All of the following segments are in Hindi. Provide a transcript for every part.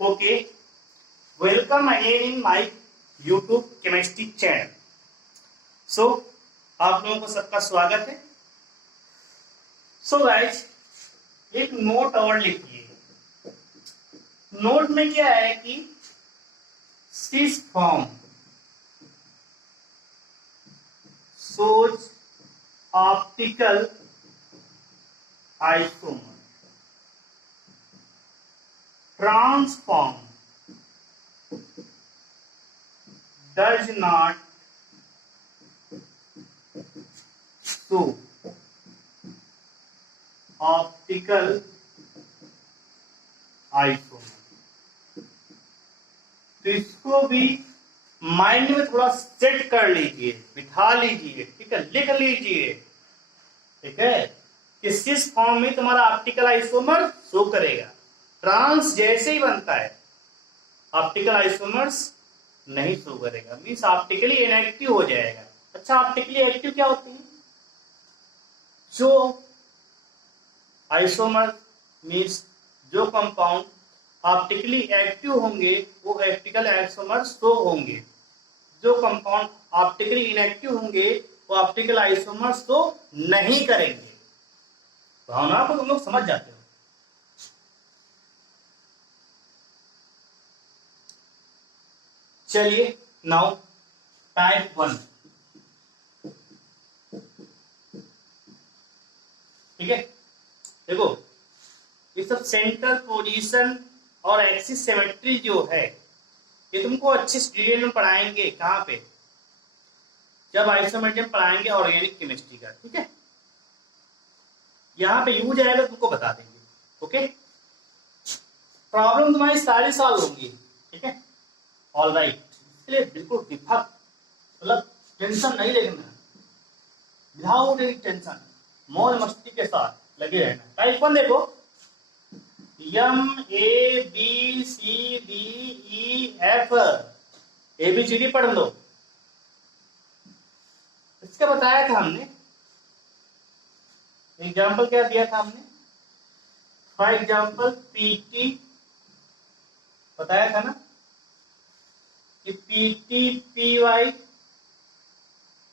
Okay, welcome again in my YouTube chemistry channel. So आप लोगों को सबका स्वागत है। सो गाइज, एक नोट और लिखिए। नोट में क्या है कि cis form shows optical isomer transform does not show optical isomer। तो इसको भी माइंड में थोड़ा सेट कर लीजिए, बिठा लीजिए, ठीक है, लिख लीजिए, ठीक है, कि सिस फॉर्म में तुम्हारा ऑप्टिकल आइसोमर शो करेगा। ट्रांस जैसे ही बनता है ऑप्टिकल आइसोमर्स नहीं शो करेगा, मीन्स ऑप्टिकली इनएक्टिव हो जाएगा। अच्छा, ऑप्टिकली एक्टिव क्या होती है? जो आइसोमर मीन्स जो कंपाउंड ऑप्टिकली एक्टिव होंगे वो ऑप्टिकल आइसोमर शो होंगे, जो कंपाउंड ऑप्टिकली इनएक्टिव होंगे वो ऑप्टिकल आइसोमर शो नहीं करेंगे। भावना को तुम लोग समझ जाते हो। चलिए, नाउ टाइप 1, ठीक है। देखो, ये सब सेंटर पोजीशन और एक्सिस सिमेट्री जो है ये तुमको अच्छे से डिटेल में पढ़ाएंगे। कहाँ पे? जब आइसोमेट्रिक पढ़ाएंगे ऑर्गेनिक केमिस्ट्री का, ठीक है। यहाँ पे यूज आएगा तुमको बता देंगे, ओके। प्रॉब्लम तुम्हारी सारी सॉल्व होंगी, ठीक है, ऑल राइट। इसलिए बिल्कुल बेफिक्र, मतलब टेंशन नहीं लेना, विदाउट एनी टेंशन, मौज मस्ती के साथ लगे रहना। टाइप 1 देखो, M A B C D E F, ABCD पढ़ लो। इसका बताया था हमने, एग्जाम्पल क्या दिया था हमने? फॉर एग्जाम्पल PT बताया था ना कि PTPY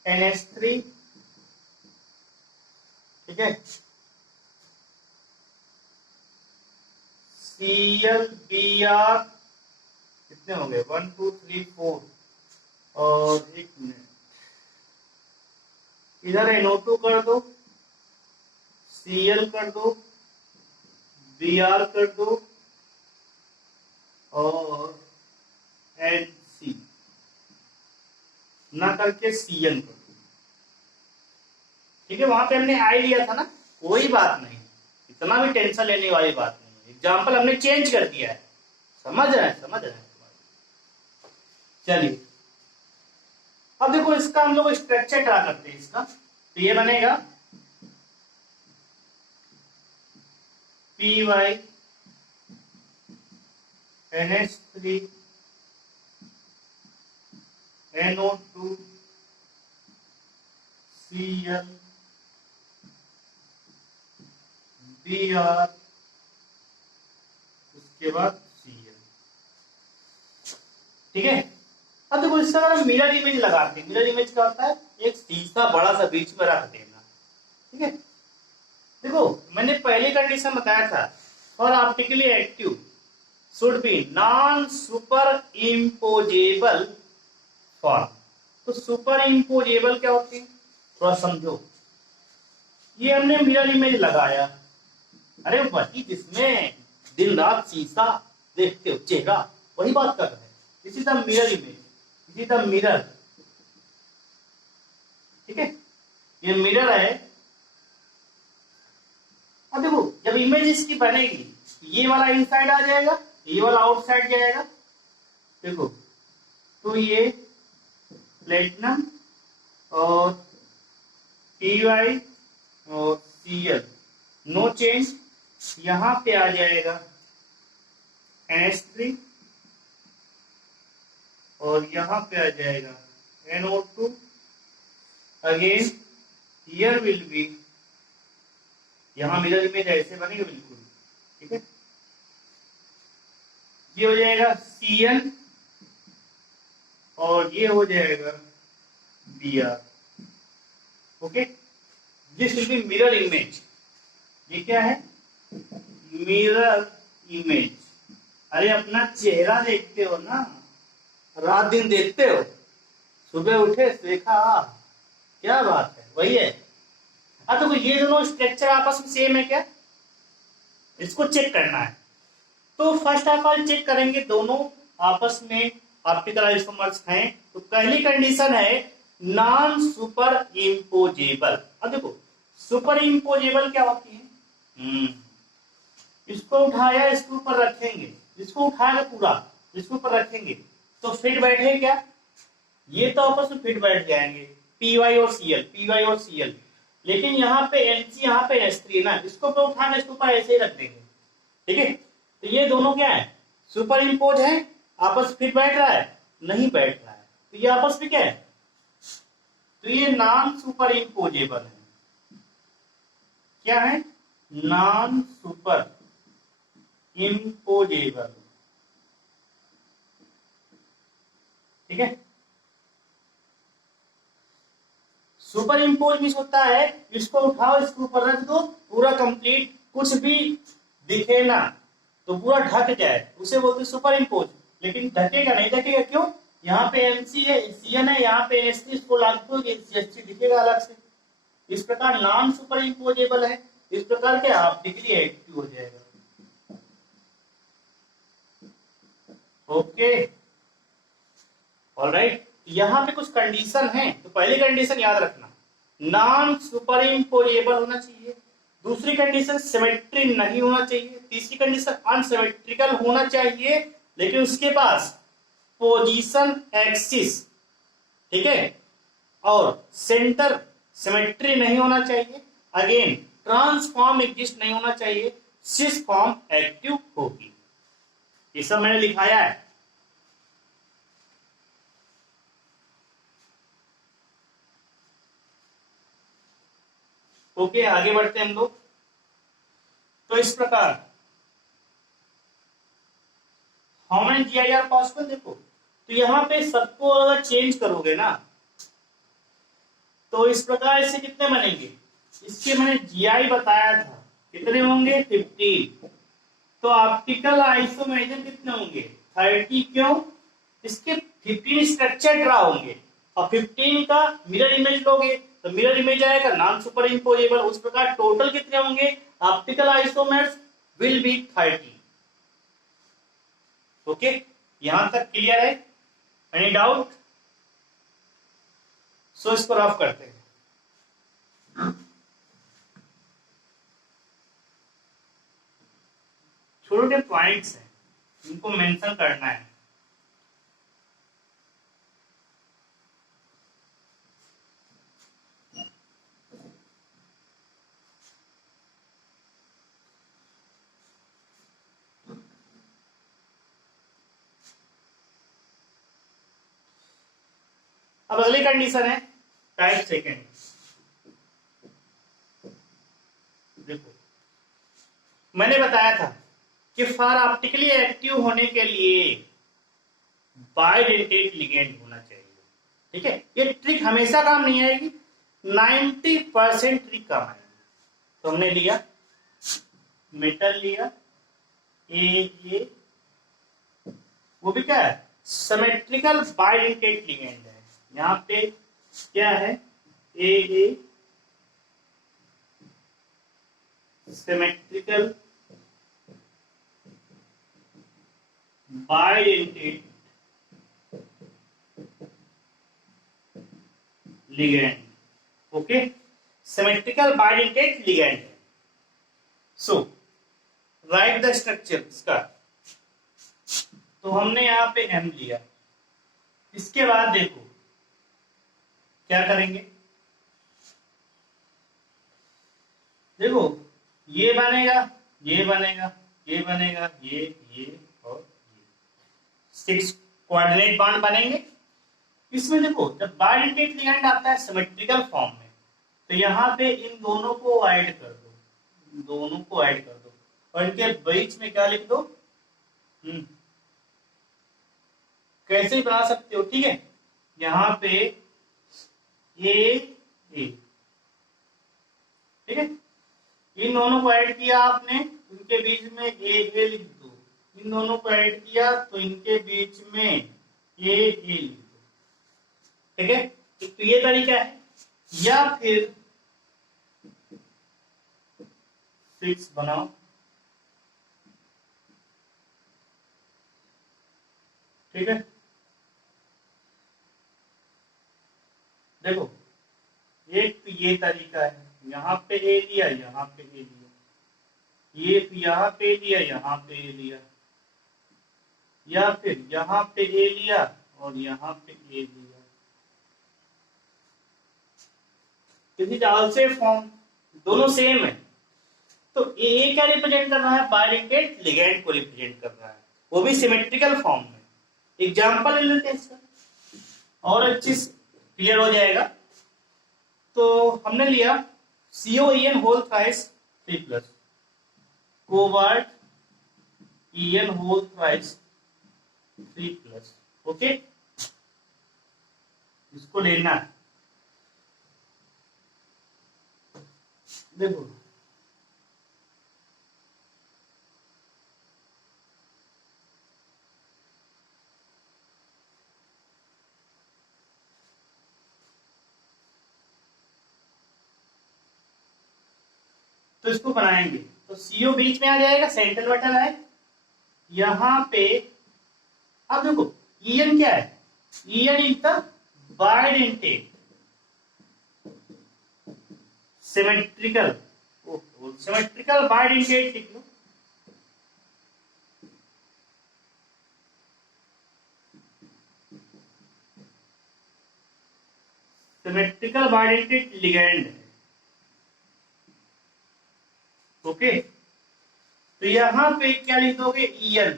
NH3, ठीक है, ClBr, कितने हो गए? 1 2 3 4, और एक मिनट, इधर NO2 कर दो, Cl कर दो, Br कर दो, और NC ना करके Cn कर दो, ठीक है। वहां पे हमने I लिया था ना, कोई बात नहीं, इतना भी टेंशन लेने वाली बात नहीं। एग्जाम्पल हमने चेंज कर दिया है, समझ रहे हैं। चलिए, अब देखो इसका हम लोग स्ट्रक्चर क्या करते हैं इसका। तो ये बनेगा PY NH3 NO2 Cl Br, उसके बाद Cl, ठीक है। अब देखो इसका मिरर इमेज लगाते हैं। मिरर इमेज क्या होता है? एक शीशा बड़ा सा बीच में रख देना, ठीक है। देखो, मैंने पहले कंडीशन बताया था, for optically active should be non super imposable form. तो सुपर इम्पोजेबल क्या होती है, थोड़ा समझो। ये हमने मिरर इमेज लगाया, अरे वही जिसमें दिन रात शीशा देखते हो, चेहरा, वही बात कर रहे हैं। This is the mirror image, this is the mirror, ठीक है, ये मिरर है। अब देखो, जब इमेज इसकी बनेगी ये वाला इनसाइड आ जाएगा, ये वाला आउटसाइड जाएगा। देखो, तो ये प्लेटिनम और PY और Cl, नो चेंज, यहां पे आ जाएगा NH3 और यहां पे आ जाएगा NO2। Again here will be, यहां मिरर इमेज ऐसे बनेगा बिल्कुल, ठीक है। ये हो जाएगा Cn और ये हो जाएगा Br। Okay, this will be mirror image. ये क्या है? Mirror image. अरे अपना चेहरा देखते हो ना, रात दिन देखते हो, सुबह उठे देखा, क्या बात है, वही है। तो ये दोनों स्ट्रक्चर आपस में सेम है क्या? इसको चेक करना है। तो फर्स्ट ऑफ ऑल चेक करेंगे दोनों आपस में ऑप्टिकल आइसोमर्स हैं। तो पहली कंडीशन है नॉन सुपर इम्पोजेबल। अब देखो सुपर इम्पोजेबल क्या होती है? इसको उठाया, इसके ऊपर रखेंगे, इसको उठाया पूरा, इसके ऊपर रखेंगे तो फिट बैठे क्या? ये तो आपस में फिट बैठ जाएंगे, पी वाई और सी एल, पी वाई और सी एल। लेकिन यहाँ पे एनसी, यहाँ पे एस3 है ना, इसको पे उठाना, इसके ऊपर ऐसे ही रख देंगे। ठीक है, तो ये दोनों क्या है? सुपर इम्पोज है, आपस फिट बैठ रहा है? नहीं बैठ रहा है। तो ये आपस में क्या है? तो ये नॉन सुपर इम्पोजेबल है। क्या है? Non super imposable. ठीक है, सुपर इम्पोज मीन्स होता है इसको उठाओ, इसके ऊपर रख दो, पूरा कंप्लीट, कुछ भी दिखे ना, तो पूरा ढक जाए, उसे बोलते सुपर इम्पोज। लेकिन ढकेगा नहीं, ढकेगा क्यों? यहाँ पे एमसी है, सीएन है, यहाँ पे एसटी, इसको लागू एसटी दिखेगा अलग से। इस प्रकार नॉन सुपर इम्पोजेबल है। इस प्रकार के आप डिग्री एक्टिव हो जाएगा। Okay, alright. यहाँ पे कुछ कंडीशन है, तो पहली कंडीशन याद रखना, नॉन सुपर इम्पोजेबल होना चाहिए। दूसरी कंडीशन सिमेट्री नहीं होना चाहिए। तीसरी कंडीशन अनसिमेट्रिकल होना चाहिए, लेकिन उसके पास पोजीशन एक्सिस, ठीक है, और सेंटर सिमेट्री नहीं होना चाहिए। अगेन ट्रांसफॉर्म एग्जिस्ट नहीं होना चाहिए, सिस फॉर्म एक्टिव होगी। ये सब मैंने लिखाया है। ओके, आगे बढ़ते हैं हम लोग। तो इस प्रकार हाउ मेनी GIR पॉसिबल, देखो तो यहाँ पे सबको अगर चेंज करोगे ना, तो इस प्रकार से कितने बनेंगे? इसके मैंने GI बताया था, कितने होंगे? 15। तो ऑप्टिकल आइसोमेरिज्म कितने होंगे? 30। क्यों? इसके 15 स्ट्रक्चर ड्रा होंगे और 15 का मिरर इमेज लोगे तो मिरर इमेज आएगा नॉन सुपर इम्पोजेबल। उस प्रकार टोटल कितने होंगे? Optical isomers will be 30। Okay, यहां तक क्लियर है? Any doubt? सो इसको रफ करते हैं। छोटे पॉइंट्स हैं, इनको मेंशन करना है। अब अगली कंडीशन है टाइप सेकेंड। देखो मैंने बताया था कि फॉर ऑप्टिकली एक्टिव होने के लिए बाइडेंटेट लिगेंड होना चाहिए। ठीक है, ये ट्रिक हमेशा काम नहीं आएगी, 90% ट्रिक काम आएगी। तो हमने लिया मेटल, लिया ए, वो भी क्या है? सिमेट्रिकल बाइडेंटेट लिगेंड है। यहाँ पे क्या है? ए symmetrical bidentate ligand. Okay, symmetrical bidentate ligand है। सो राइट द स्ट्रक्चर इसका। तो हमने यहां पे M लिया। इसके बाद देखो क्या करेंगे, देखो ये बनेगा, ये बनेगा, ये बनेगा, ये और ये 6 कोऑर्डिनेट बॉन्ड बनेंगे। इसमें देखो जब बाइडेंटेट लिगेंड आता है सिमेट्रिकल फॉर्म में, तो यहाँ पे इन दोनों को ऐड कर दो, इन दोनों को ऐड कर दो और इनके बीच में क्या लिख दो? कैसे भी बना सकते हो, ठीक है। यहाँ पे ए, ठीक है। इन दोनों को ऐड किया आपने, इनके बीच में ए लिख दो। इन दोनों को ऐड किया तो इनके बीच में ए लिख दो, ठीक है। तो ये तरीका है। या फिर 6 बनाओ, ठीक है। देखो, एक तो ये तरीका है, यहाँ पे ए लिया, यहाँ पे ए लिया, ये यहाँ पे लिया, यहाँ पे ए लिया, या फिर यहाँ पे ए लिया और यहाँ पे ए लिया। दिस आल्सो फॉर्म, दोनों सेम है। तो ए क्या रिप्रेजेंट कर रहा है? बायडेंटेड लिगैंड को रिप्रेजेंट कर रहा है, वो भी सिमेट्रिकल फॉर्म में। एग्जांपल ले लेते हैं इसका, और अच्छी क्लियर हो जाएगा। तो हमने लिया COEN whole thrice 3+, cobalt EN whole thrice 3+, okay. इसको लेना है, देखो तो इसको बनाएंगे तो CO बीच में आ जाएगा, सेंट्रल बटन है यहाँ पे। अब देखो EN क्या है? EN is the bidentate symmetrical, symmetrical bidentate लिख लो। सिमेट्रिकल बायडेंटेड लिगैंड है, ओके। तो यहां पे क्या लिख दोगे? EN।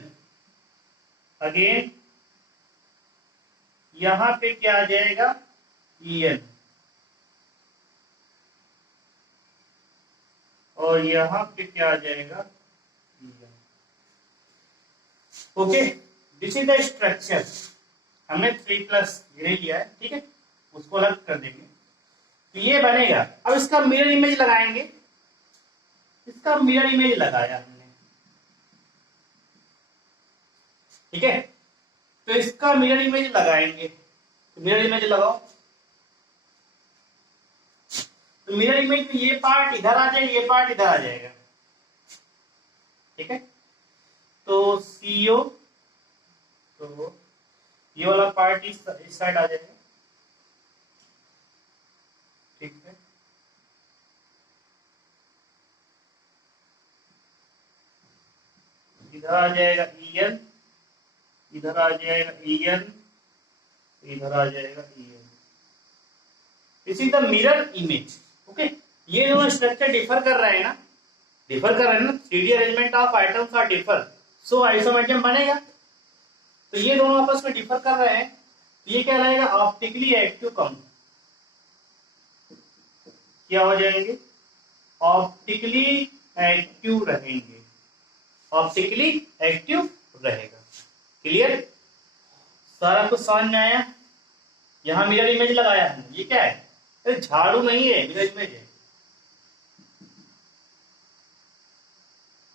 अगेन यहां पे क्या आ जाएगा? EN, और यहां पे क्या आ जाएगा? EN, okay. This is the structure. हमने 3+ ले लिया है, ठीक है, उसको अलग कर देंगे तो ये बनेगा। अब इसका मिरर इमेज लगाएंगे, इसका मिरर इमेज लगाया हमने, ठीक है। तो इसका मिरर इमेज लगाएंगे, तो मिरर इमेज लगाओ। तो मिरर इमेज में ये पार्ट इधर आ जाए, ये पार्ट इधर आ जाएगा, ठीक है। तो CO, तो ये वाला पार्ट इस साइड आ जाएगा, ठीक है। इधर आ जाएगा EN, इधर आ जाएगा EN, इधर आ जाएगा EN। This is the mirror image, okay. ये दोनों स्ट्रक्चर डिफर कर रहे हैं ना, डिफर कर रहे हैं ना, 3D arrangement of items are differ, so isomerism बनेगा। तो ये दोनों आपस में डिफर कर रहे हैं, तो ये क्या रहेगा? ऑप्टिकली एक्टिव कम, क्या हो जाएंगे? ऑप्टिकली एक्टिव रहेंगे, ऑप्टिकली एक्टिव रहेगा। क्लियर? सारा कुछ समझ में आया? यहां मिरर इमेज लगाया है, ये क्या है? अरे झाड़ू नहीं है, मिरर इमेज है,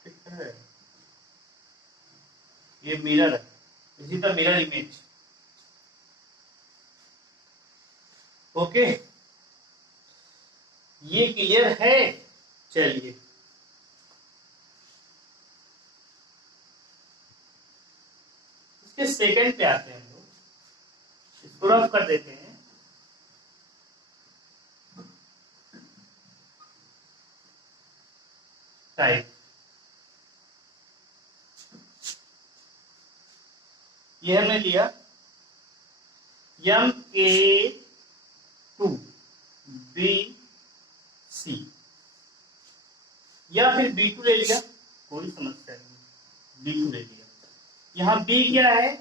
ठीक है। ये मिरर है, इसी तरह मिरर इमेज, ओके। ये क्लियर है? चलिए इसके सेकंड पे आते हैं हम लोग, इसको रफ कर देते हैं। टाइप, ये हमने लिया MA2BC, या फिर B2 ले लिया, कोई समस्या नहीं, B2 ले लिया। यहां B क्या है?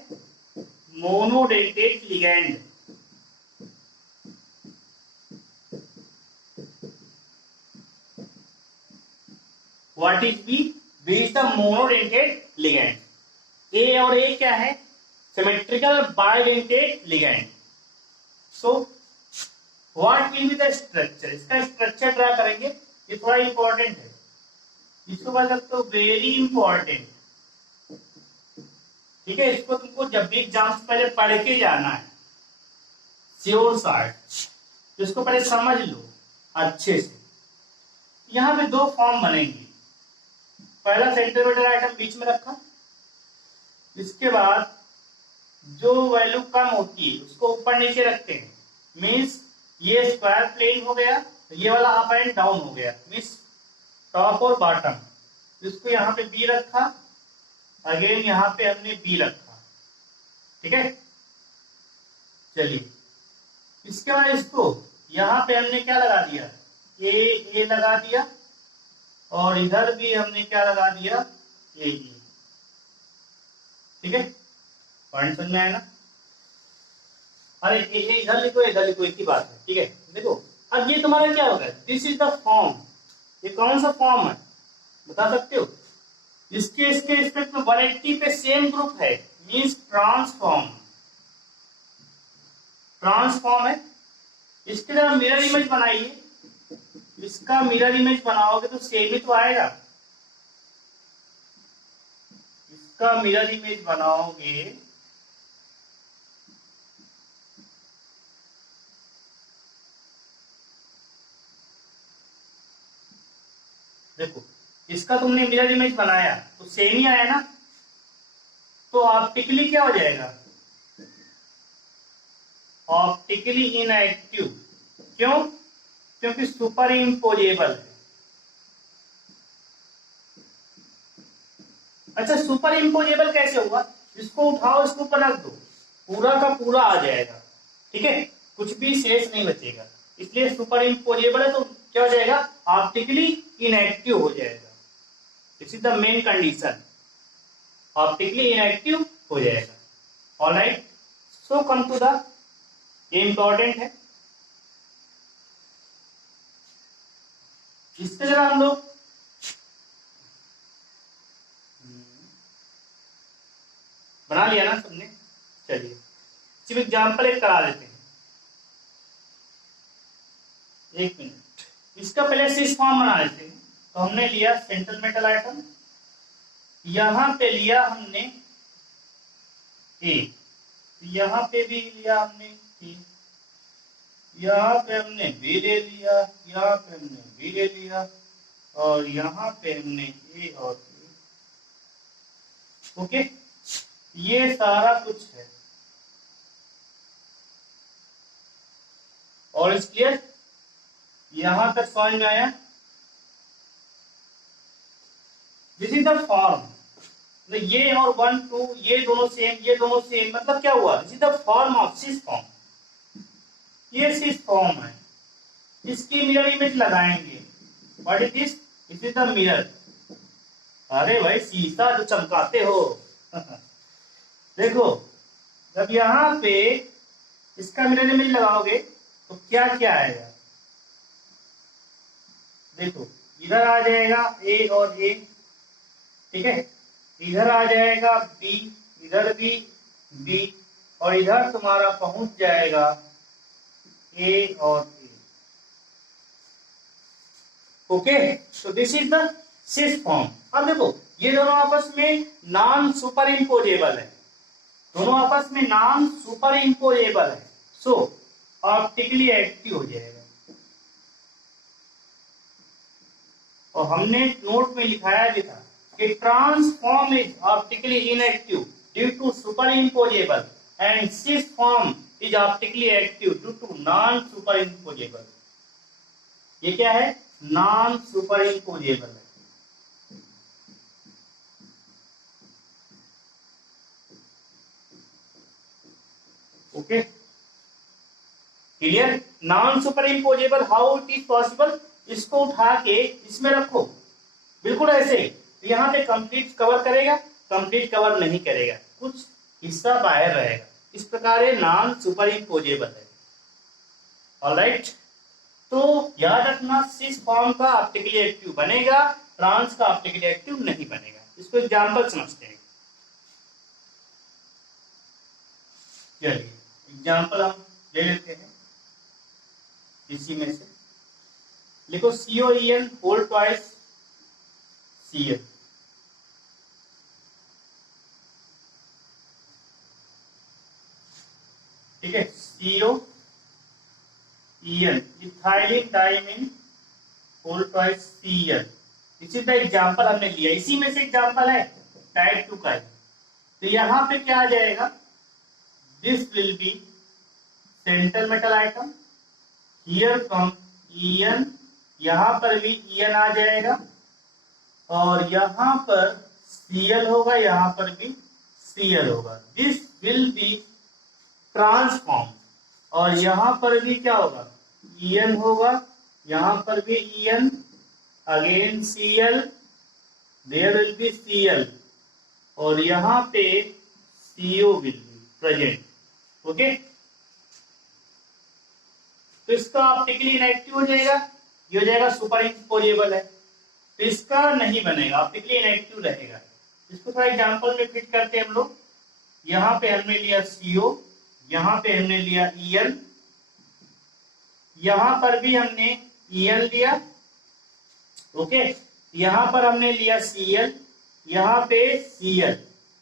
Monodentate ligand, what is B? B is the monodentate ligand. A और A क्या है? Symmetrical bidentate ligand. So what will be the structure, इसका स्ट्रक्चर ड्रा करेंगे, ये थोड़ा इंपॉर्टेंट है, इसको बोल सकते हो वेरी इंपॉर्टेंट। ठीक है, इसको तुमको जब भी एग्जाम से पहले पढ़ के जाना है श्योर शार्ट, तो इसको पहले समझ लो अच्छे से। यहाँ पे दो फॉर्म बनेंगे, पहला सेंटीमीटर आइटम बीच में रखा, इसके बाद जो वैल्यू कम होती है उसको ऊपर नीचे रखते हैं, मीन्स ये स्क्वायर प्लेन हो गया, तो ये वाला अप एंड डाउन हो गया, मीन्स टॉप और बॉटम। इसको यहाँ पे बी रखा, अगेन यहाँ पे हमने बी रखा। ठीक है, चलिए इसके बाद इसको यहाँ पे हमने क्या लगा दिया, ए लगा दिया, और इधर भी हमने क्या लगा दिया, ए। ठीक है, पॉइंट समझ में आया ना। अरे इधर लिखो इधर लिखो, एक ही बात है। ठीक है, देखो अब ये तुम्हारा क्या होगा, दिस इज द फॉर्म। ये कौन सा फॉर्म है बता सकते हो? इसके रिस्पेक्ट में 180 पे सेम ग्रुप है, मींस ट्रांसफॉर्म। ट्रांसफॉर्म है। इसके जरा मिरर इमेज बनाइए, इसका मिरर इमेज बनाओगे तो सेम ही तो आएगा। इसका मिरर इमेज बनाओगे देखो, इसका तुमने मिरर इमेज बनाया तो सेम ही आया ना, तो ऑप्टिकली क्या हो जाएगा, ऑप्टिकली इनएक्टिव। क्यों? क्योंकि सुपर इम्पोजेबल है। अच्छा, सुपर इम्पोजेबल कैसे हुआ? इसको उठाओ, इसको ऊपर रख दो, पूरा का पूरा आ जाएगा। ठीक है, कुछ भी शेष नहीं बचेगा, इसलिए सुपर इम्पोजेबल है तो क्या हो जाएगा, ऑप्टिकली इनएक्टिव हो जाएगा। This is the main condition, optically inactive हो जाएगा। Alright, so come to the, ये इंपॉर्टेंट है। इससे जरा हम लोग बना लिया ना सबने, चलिए सिर्फ एग्जाम्पल एक करा देते हैं। एक मिनट, इसका पहले सिस फॉर्म बना लेते हैं। तो हमने लिया सेंट्रल मेटल आइटम, यहां पे लिया हमने ए, यहां पे भी लिया हमने ए, यहाँ पे हमने बी ले लिया, यहाँ पे हमने बी ले लिया, और यहाँ पे हमने ए और बी। ओके, ये सारा कुछ है। और इस क्लियर, यहां तक समझ में आया? This is the form. ये और 1 2 ये दोनों सेम, ये दोनों सेम, मतलब क्या हुआ, this is the form of cis form. ये सिस फॉर्म है, इसकी मिरर इमेज लगाएंगे। What is this? This is the mirror. अरे भाई शीशा जो चमकाते हो देखो, जब यहाँ पे इसका मिरर इमेज लगाओगे तो क्या क्या आएगा, देखो इधर आ जाएगा ए और ए। ठीक है, इधर आ जाएगा बी, इधर भी बी, और इधर तुम्हारा पहुंच जाएगा ए और ए। ओके, तो this is the cis form. अब देखो ये दोनों आपस में नॉन सुपर इम्पोजेबल है, दोनों आपस में नॉन सुपर इम्पोजेबल है, सो ऑप्टिकली एक्टिव हो जाएगा। और हमने नोट में लिखाया भी था कि trans form is optically inactive due to superimposable and cis form is optically active due to non super imposable. ये क्या है, नॉन सुपर इम्पोजेबल है। Okay, clear? Non super imposable, how it is possible? इसको उठा के इसमें रखो, बिल्कुल ऐसे, यहाँ पे कंप्लीट कवर करेगा, कंप्लीट कवर नहीं करेगा, कुछ हिस्सा बाहर रहेगा। इस प्रकार ये नॉन सुपर इम्पोजेबल है। ऑलराइट, तो याद रखना सिस फॉर्म का ऑप्टिकली एक्टिव बनेगा, ट्रांस का ऑप्टिकली एक्टिव नहीं बनेगा। इसको एग्जाम्पल समझते हैं। चलिए एग्जाम्पल हम ले लेते हैं इसी में से। लिखो COEN होल ट्वाइस Cl। ठीक है, COEN ethylene diamine whole twice Cl। इसी का एग्जाम्पल हमने लिया, इसी में से एग्जाम्पल है टाइप 2 का। तो यहां पे क्या आ जाएगा, this will be central metal atom, here come EN, यहां पर भी EN आ जाएगा, और यहां पर Cl होगा, यहां पर भी Cl होगा। दिस विल बी ट्रांसफॉर्म, और यहां पर भी क्या होगा, EN होगा, यहां पर भी EN, again Cl, there will be Cl, और यहां पे CO will be present. Okay, तो इसका ऑप्टिकली इनएक्टिव हो जाएगा, ये हो जाएगा सुपर इंपोजेबल है, तो इसका नहीं बनेगा, ऑप्टिकली इनएक्टिव रहेगा। इसको थोड़ा एग्जांपल में फिट करते हैं हम लोग। यहां पे हमने लिया CO, यहां पे हमने लिया EN, यहां पर भी हमने EN लिया, ओके, यहां पर हमने लिया Cl, यहां पे Cl,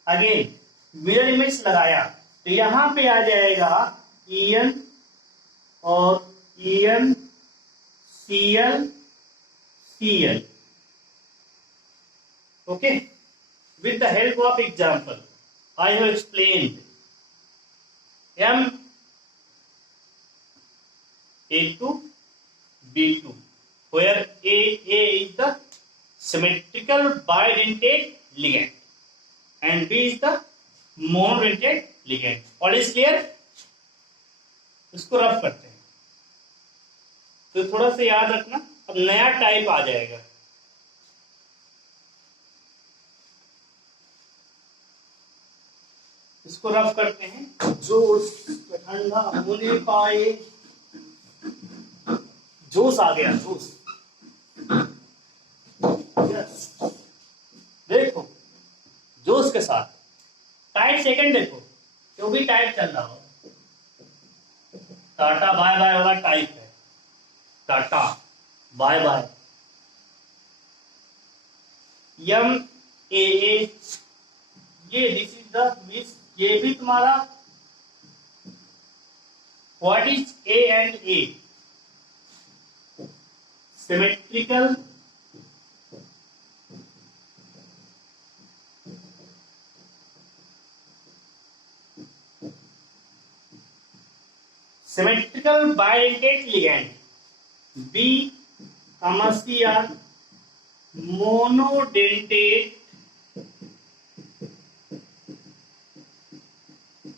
अगेन मिरर इमेज लगाया, तो यहां पे आ जाएगा EN और EN Cl Cl। Okay, with the help of example I have explained MA2 B2 where A is the symmetrical bidentate ligand and B is the monodentate ligand। All is clear? इसको रफ करते हैं, तो थोड़ा सा याद रखना, अब नया टाइप आ जाएगा। इसको रफ करते हैं, जोश ठंडा होने पाए, जोश आ गया, जोश। यस, देखो जोश के साथ टाइप सेकंड देखो, जो भी टाइप चल रहा हो, टाटा बाय बाय वाला टाइप है, टाटा बाय बाय, MAA, ये दिस इज द मिस, ये भी तुम्हारा what is A and A, symmetrical symmetrical bidentate ligand, B CR monodentate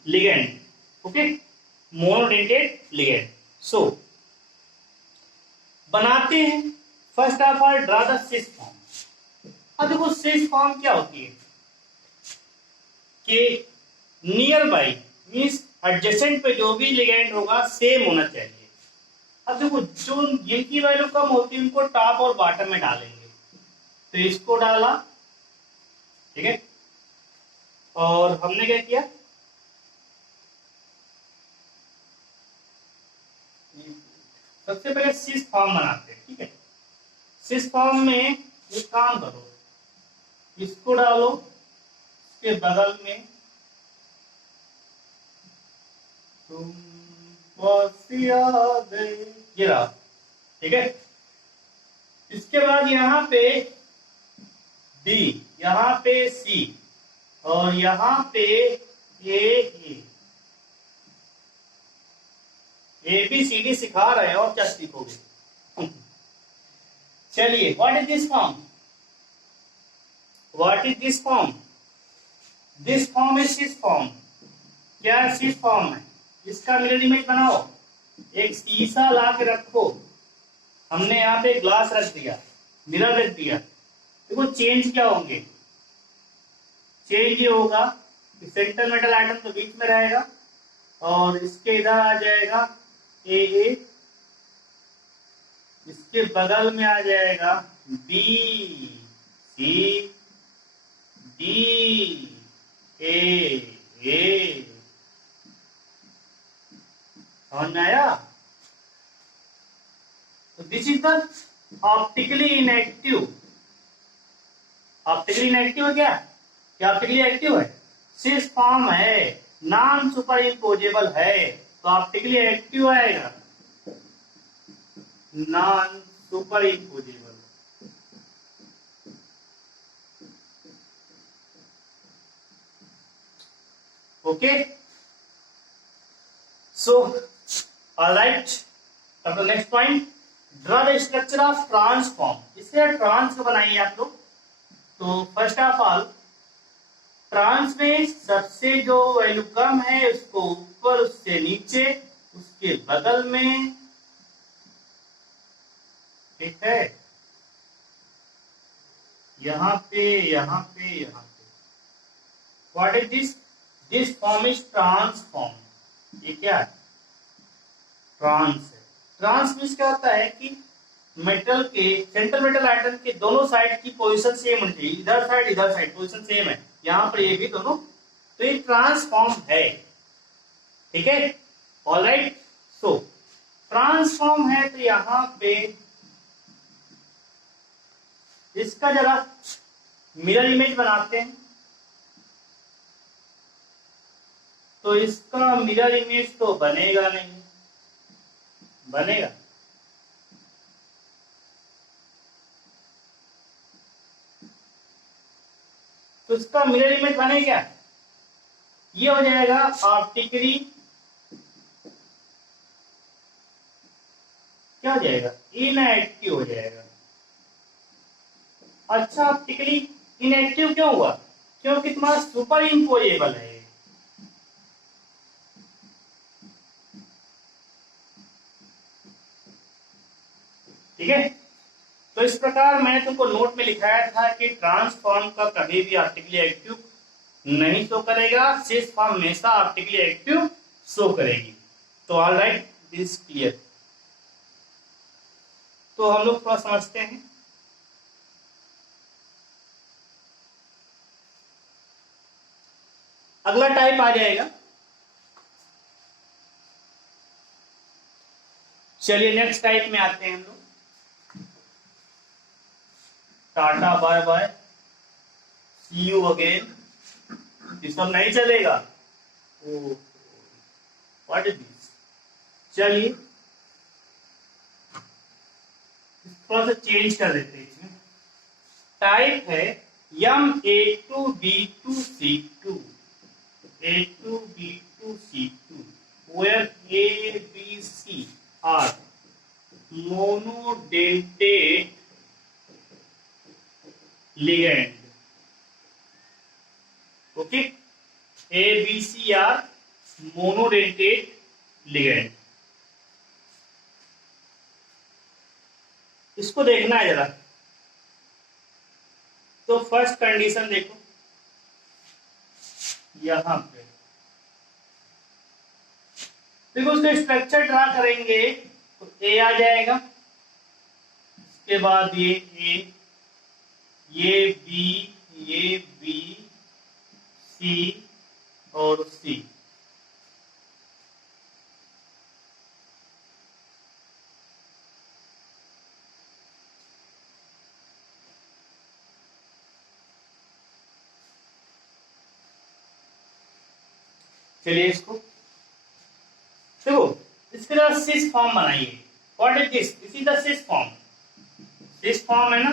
ligand. Okay, monodentate ligand. So बनाते हैं, first of all draw the cis form. अब देखो सिस फॉर्म क्या होती है कि नियर बाई मीन्स एडजेसेंट पे जो भी लिगैंड होगा सेम होना चाहिए। अब देखो जो जिनकी वैल्यू कम होती है उनको टॉप और बॉटम में डालेंगे, तो इसको डाला, ठीक है, और हमने क्या किया, सबसे पहले सिस फॉर्म बनाते हैं। ठीक है, सिस फॉर्म में एक काम करो, इसको डालो, इसके बगल में तुम ये रहा, ठीक है। इसके बाद यहाँ पे D, यहाँ पे C, और यहाँ पे ABCD सिखा रहे हैं, और क्या सीखोगे। चलिए, what is this form, what is this form, this form is cis form. क्या सिस फॉर्म है, इसका मिरर इमेज बनाओ, एक शीशा ला के रखो, हमने यहाँ पे ग्लास रख दिया, मिरर रख दिया, देखो चेंज क्या होंगे, चेंज ये होगा सेंटर मेटल आइटम तो बीच में रहेगा, और इसके इधर आ जाएगा AA, इसके बगल में आ जाएगा B, C, D, A, समझ में आया? तो this is the optically inactive. Optically inactive है क्या ऑप्टिकली एक्टिव है? सिस फॉर्म है, नॉन सुपर इम्पोजेबल है, तो ऑप्टिकली एक्टिव आएगा, non super imposable. Okay, so alright, अब the next point, draw the structure of trans form. इससे ट्रांस को बनाइए आप लोग। तो फर्स्ट ऑफ ऑल, ट्रांस में सबसे जो वैल्यू कम है उसको ऊपर, उससे नीचे, उसके बगल में, ठीक है, यहाँ पे, यहाँ पे, यहाँ पे। What is this? This form is transform. ये क्या है? ट्रांस है। ट्रांस मीन्स क्या होता है कि मेटल के, सेंट्रल मेटल आइटम के दोनों साइड की पोजीशन सेम होनी चाहिए, इधर साइड पोजीशन सेम है, यहाँ पर ये भी दोनों, तो ये ट्रांसफॉर्म है, ठीक है, ऑलराइट। सो ट्रांसफॉर्म है, तो यहाँ पे इसका जरा मिरर इमेज बनाते हैं। तो इसका मिरर इमेज तो बनेगा नहीं, बनेगा? तो इसका मिरर इमेज बनेगा क्या? ये हो जाएगा ऑप्टिकली, क्या हो जाएगा? इनएक्टिव हो जाएगा। अच्छा, ऑप्टिकली इनएक्टिव क्यों हुआ? क्योंकि तुम्हारा सुपर इम्पोजेबल है, ठीक है। तो इस प्रकार मैंने तुमको नोट में लिखाया था कि ट्रांसफॉर्म का कभी भी ऑप्टिकली एक्टिव नहीं शो करेगा, सिस फॉर्म हमेशा ऑप्टिकली एक्टिव शो करेगी। तो ऑल राइट, दिस क्लियर। तो हम लोग थोड़ा समझते हैं। अगला टाइप आ जाएगा, चलिए नेक्स्ट टाइप में आते हैं हम लोग। Tata bye bye, see you again, ये सब नहीं चलेगा। What is this? चलिए थोड़ा सा चेंज कर देते हैं इसमें। टाइप है M A2B2C2, A2B2C2, where A, B, C are monodentate ligand. Okay, A, B, C are monodentate ligand. इसको देखना है जरा। तो फर्स्ट कंडीशन देखो, यहां पे देखो, उसका स्ट्रक्चर ड्रा करेंगे तो ए आ जाएगा, उसके बाद ये ए, ये बी, सी और सी। चलिए इसको देखो, इसके बाद सिस फॉर्म बनाइए। What is this? This is the cis form. Cis form है ना,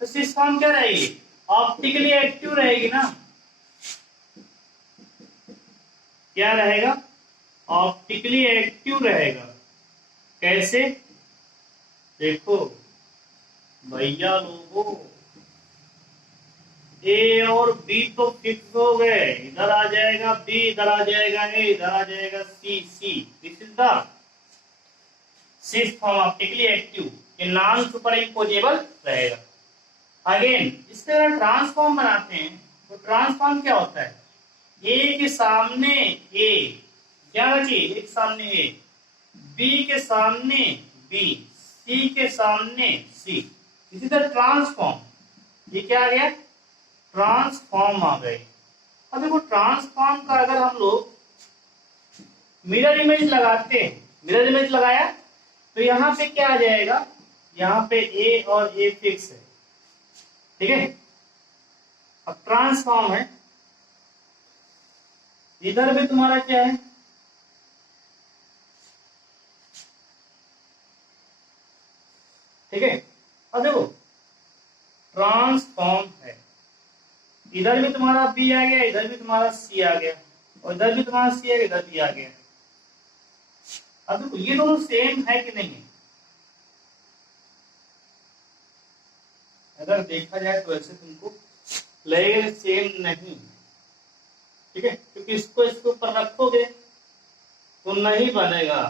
तो सिस फॉर्म क्या रहेगी? ऑप्टिकली एक्टिव रहेगी ना। क्या रहेगा? ऑप्टिकली एक्टिव रहेगा। कैसे? देखो भैया लोगों, ए और बी तो फिक्स हो गए, इधर आ जाएगा बी, इधर आ जाएगा ए, इधर आ जाएगा C. This is the cis form, optically active, ये नॉन सुपर इम्पोजेबल रहेगा। अगेन इसके अगर ट्रांसफॉर्म बनाते हैं तो ट्रांसफॉर्म क्या होता है? ए के सामने ए, क्या बची? ए के सामने ए, बी के सामने बी, सी के सामने सी। इसी तरह ट्रांसफॉर्म, ये क्या आ गया? ट्रांसफॉर्म आ गए। अब देखो ट्रांसफॉर्म का अगर हम लोग मिरर इमेज लगाते हैं, मिरर इमेज लगाया तो यहाँ पे क्या आ जाएगा, यहाँ पे ए और ए फिक्स है, ठीक है। अब ट्रांसफॉर्म है, इधर भी तुम्हारा क्या है, ठीक है। अब देखो ट्रांसफॉर्म है, इधर भी तुम्हारा बी आ गया, इधर भी तुम्हारा सी आ गया, और इधर भी तुम्हारा सी आ गया, इधर बी आ गया। अब देखो ये दोनों सेम है कि नहीं है, अगर देखा जाए तो ऐसे तुमको लगेगा सेम नहीं, ठीक है, क्योंकि इसको इसके ऊपर रखोगे तो नहीं बनेगा,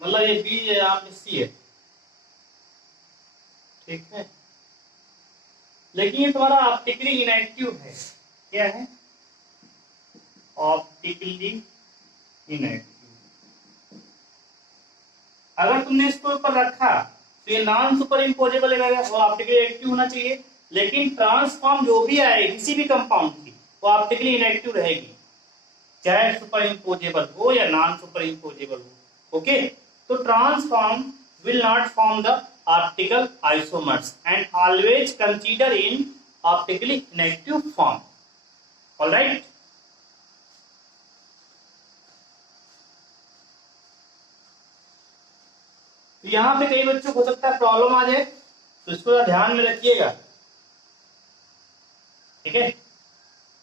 मतलब ये बी है यहाँ पे सी है, ठीक है। लेकिन ये तुम्हारा ऑप्टिकली इनएक्टिव है, क्या है, ऑप्टिकली इनएक्टिव। अगर तुमने इसको ऊपर रखा तो ये नॉन सुपर इम्पोजेबल है और ऑप्टिकली एक्टिव होना चाहिए, लेकिन ट्रांसफॉर्म जो भी आएगी किसी भी कंपाउंड की वो ऑप्टिकली इनएक्टिव रहेगी, चाहे सुपर इम्पोजेबल हो या नॉन सुपर इम्पोजेबल हो, ओके। तो transform will not form the optical isomers and always consider in optically inactive form, all right। तो यहां पे कई बच्चों को हो सकता है प्रॉब्लम आ जाए, तो इसको ध्यान में रखिएगा, ठीक है।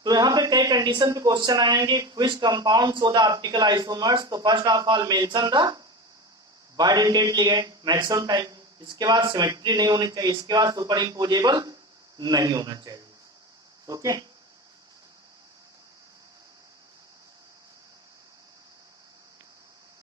तो यहाँ पे कई कंडीशन पे क्वेश्चन आएंगे, which compound show the optical isomers, तो first of all mention the bidentate ligand maximum time, इसके बाद सिमेट्री नहीं होनी चाहिए, इसके बाद सुपर इम्पोजेबल नहीं होना चाहिए, ओके।